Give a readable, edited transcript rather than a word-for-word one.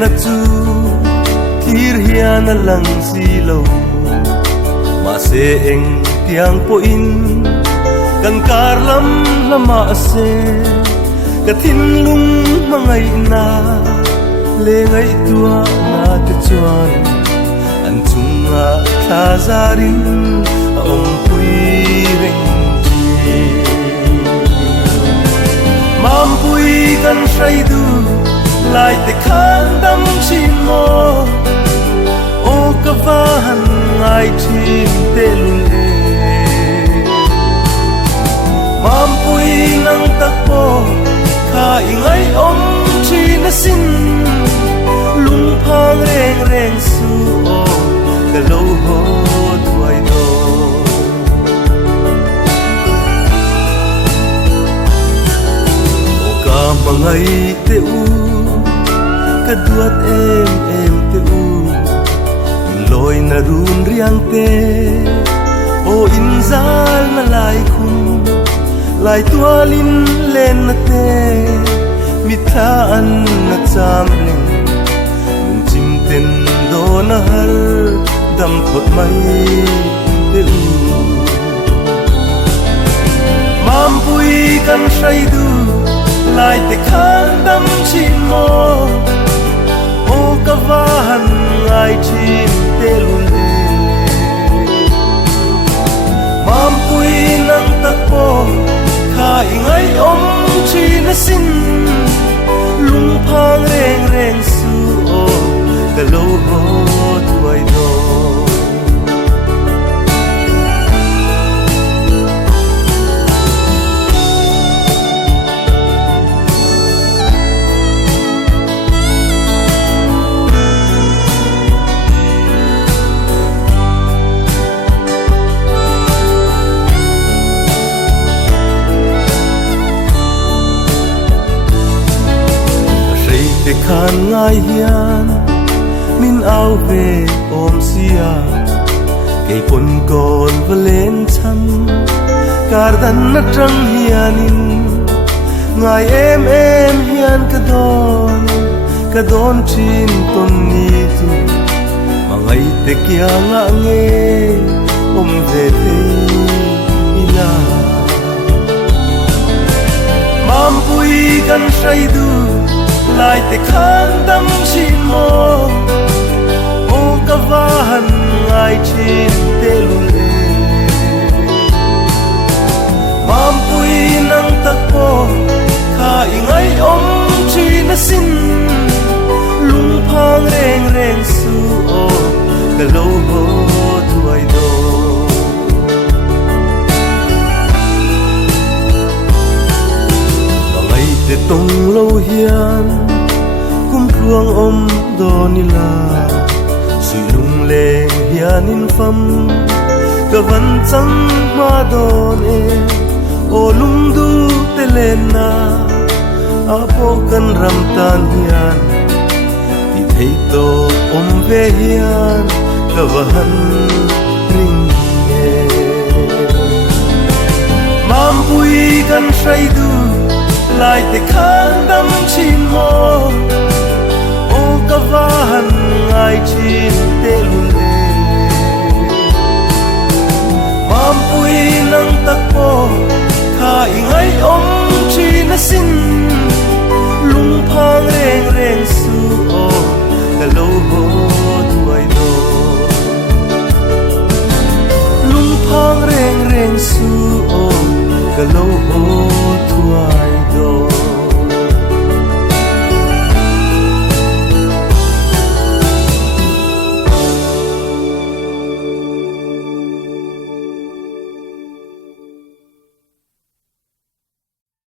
na chu thir hian a lang si lo ma se eng tiang po in kan karlam lama se ka thin lung mangai na le ngai tua na te chuan an chunga tha zarin a ong pui reng chi mam pui kan sai du lai te khan dam chin mo o ka van ngai chin te lun e mam pui nang tak po kha ingai om chi na sin lung phang reng reng su o ka lo ho tuai do o ka mangai te u ka duat em te u loi na run riang te o in zal na lai khum lai tua lin len na te mi tha an na cham ring lung chim ten do na har dam thot mai te u mam pui kan sai du lai te khan dam chin mo o ka van ngai chin te lun le mam pui nang tak po kha ingai om chi na sin lung phang reng reng su o ka lo ho tuai do te khan ngai hian min au ve om sia ke pon kon valen cham kar dan na trăng hianin ngai em hian ka don chin ton ni tu mangai te kya nga nge om ve te ila mam pui kan sai du lai te khan dam chin mo o ka van ngai chin te lun e mam pui nang tak po kha ingai om chi na sin lung phang reng reng su o ka lo ho tuai do mangai te tong lo hian kum ruang om do ni la sui lung leng hianin fam ka van chang ma don e o lung du te len na a po kan ram tan hian ti thei to om ve hian ka van ring e mam pui kan sai du lai te khan dam chin mo o ka van ngai chin te lun le mam pui nang tak po kha ingai om chi na sin lung phang reng reng su o ka lo ho tuai do lung phang reng reng su o ka lo ho tuai